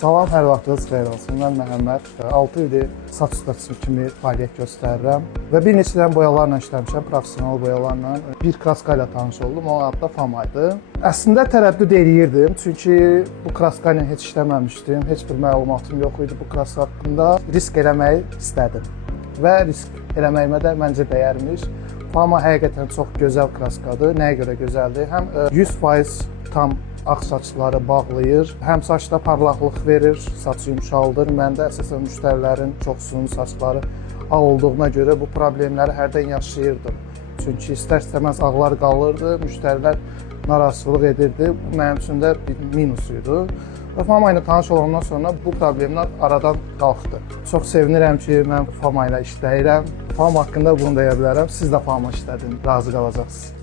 Salam, hər vaxtınız xeyir olsun. Mən Məhəmməd. 6 ildir saç ustası kimi fəaliyyət göstərirəm və bir neçə dənə boyalarla işləmişəm, professional boyalarla. Bir kraska ilə tanış oldum, o adı da Fama idi. Əslində tərəddüd eləyirdim, çünki bu kraska ilə heç işləməmişdim, heç bir məlumatım yox idi bu kraska haqqında. Risk eləməyi istədim və risk eləməyimə də məncə dəyərmiş. Fama həqiqətən çox gözəl kraskadır. Nəyə görə gözəldir? Həm 100% tam ağ saçları bağlayır, həm saçda parlaqlıq verir, saçı yumşaldır. Məndə əsasən müştərilərin çoxsunun saçları ağ olduğuna görə bu problemləri hərdən yaşayırdım. Çünki istər-istəməz ağlar qalırdı, müştərilər narazılıq edirdi. Bu mənim üçün də bir minusuydu. Və Fama ilə tanış olandan sonra bu problemlər aradan qalxdı. Çox sevinirəm ki, mən Fama ilə işləyirəm. Fama haqqında bunu deyə bilərəm. Siz də Fama işlədin, razı qalacaqsınız.